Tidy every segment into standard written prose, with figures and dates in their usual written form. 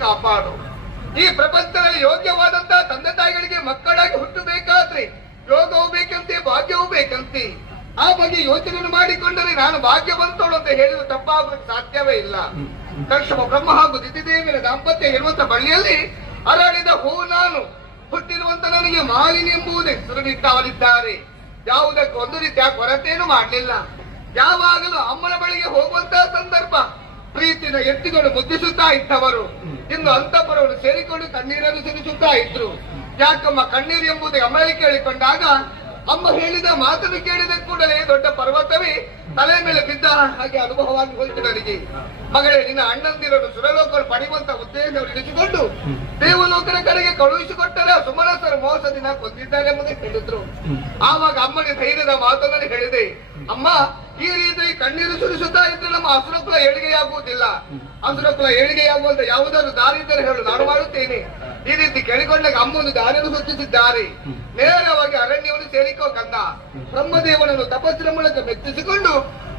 ಕಾಪಾಡು. ಈ ಪ್ರಪಂಚದಲ್ಲಿ ಯೋಗ್ಯವಾದಂತಹ ತಂದೆ ತಾಯಿಗಳಿಗೆ ಮಕ್ಕಳಾಗಿ ಹುಟ್ಟಬೇಕಾದ್ರೆ ಯೋಗವೂ ಬೇಕಂತೆ, ಭಾಗ್ಯವೂ ಬೇಕಂತೆ. ಆ ಬಗ್ಗೆ ಯೋಚನೆಯನ್ನು ಮಾಡಿಕೊಂಡರೆ ನಾನು ಭಾಗ್ಯವಂತೋಳು ಅಂತ ಹೇಳಿದ್ರೆ ತಪ್ಪಾಗೋಕೆ ಸಾಧ್ಯವೇ ಇಲ್ಲ. ಕಶ್ಯಪ ಬ್ರಹ್ಮ ಹಾಗೂ ದಿತಿದೇವಿಯ ದಾಂಪತ್ಯ ಇರುವಂತ ಬಳ್ಳಿಯಲ್ಲಿ ಅರಳಿದ ಹೂ ನಾನು, ಹುಟ್ಟಿರುವಂತ ನನಗೆ ಮಾಲಿನಿ ಎಂಬುದೇ ಸುರನಿಟ್ಟವರಿದ್ದಾರೆ. ಯಾವುದಕ್ಕೆ ಒಂದು ರೀತಿಯ ಕೊರತೆಯನ್ನು ಮಾಡಲಿಲ್ಲ. ಯಾವಾಗಲೂ ಅಮ್ಮನ ಬಳಿಗೆ ಹೋಗುವಂತಹ ಸಂದರ್ಭ ಪ್ರೀತಿನ ಎತ್ತಿಕೊಂಡು ಮುದ್ದಿಸುತ್ತಾ ಇದ್ದವರು ಇಂದು ಅಂತಃಪುರವನ್ನು ಸೇರಿಕೊಂಡು ಕಣ್ಣೀರನ್ನು ಸುರಿಸುತ್ತಾ ಇದ್ರು. ಯಾಕಮ್ಮ ಕಣ್ಣೀರು ಎಂಬುದು ಅಮ್ಮಲ್ಲಿ ಕೇಳಿಕೊಂಡಾಗ ಅಮ್ಮ ಹೇಳಿದ ಮಾತನ್ನು ಕೇಳಿದ ಕೂಡಲೇ ದೊಡ್ಡ ಪರ್ವತವೇ ತಲೆ ಮೇಲೆ ಬಿದ್ದ ಹಾಗೆ ಅನುಭವವಾಗಿ ಹೋಯಿತು ನನಗೆ. ಮಗಳೇ, ನಿನ್ನ ಅಣ್ಣಂದಿರನ್ನು ಸುರಲೋಕರು ಪಡೆಯುವಂತ ಉದ್ದೇಶವನ್ನು ಇರಿಸಿಕೊಂಡು ದೇವಲೋಕನ ಕಡೆಗೆ ಕಳುಹಿಸಿಕೊಟ್ಟರೆ ಸುಮನಸರು ಮೋಸದಿನ ಕೊಂದಿದ್ದಾರೆ ಎಂಬುದೇ ಹೇಳಿದ್ರು. ಆವಾಗ ಅಮ್ಮನಿಗೆ ಧೈರ್ಯದ ಮಾತನ್ನು ಹೇಳಿದೆ, ಅಮ್ಮ ಈ ರೀತಿ ಕಣ್ಣೀರು ಸುರಿಸುತ್ತಾ ಇದ್ರೆ ನಮ್ಮ ಅಸುರಕುಲ ಏಳಿಗೆಯಾಗುವುದಿಲ್ಲ. ಅಸುರಕುಲ ಏಳಿಗೆಯಾಗುವಂತ ಯಾವುದಾದ್ರು ದಾರಿ ಇದ್ದರೆ ಹೇಳು, ನಾನು ಮಾಡುತ್ತೇನೆ. ಈ ರೀತಿ ಕೇಳಿಕೊಂಡಾಗ ಅಮ್ಮಒಂದು ದಾರಿಯನ್ನು ಸೂಚಿಸಿದ್ದಾರೆ. ನೇರವಾಗಿ ಅರಣ್ಯವನ್ನು ಸೇರಿಕೋ ಕಂದ. ಬ್ರಹ್ಮದೇವನನ್ನು ತಪಸ್ಸಿನ ಮೂಲಕ ಮೆಚ್ಚಿಸಿಕೊಂಡು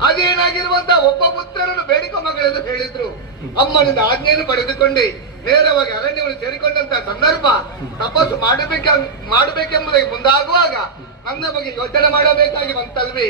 ಅದೇನಾಗಿರುವಂತಹ ಒಬ್ಬ ಪುತ್ರನನ್ನು ಬೇಡಿಕೋ ಮಗಳೆಂದು ಹೇಳಿದ್ರು. ಅಮ್ಮನಿಂದ ಆಜ್ಞೆಯನ್ನು ಪಡೆದುಕೊಂಡೆ ನೇರವಾಗಿ ಅರಣ್ಯವನ್ನು ಸೇರಿಕೊಂಡಂತಹ ಸಂದರ್ಭ ತಪಸ್ಸು ಮಾಡಬೇಕೆಂಬುದಾಗಿ ಮುಂದಾಗುವಾಗ ನನ್ನ ಬಗ್ಗೆ ಯೋಚನೆ ಮಾಡಬೇಕಾಗಿ ಬಂತಲ್ವೇ.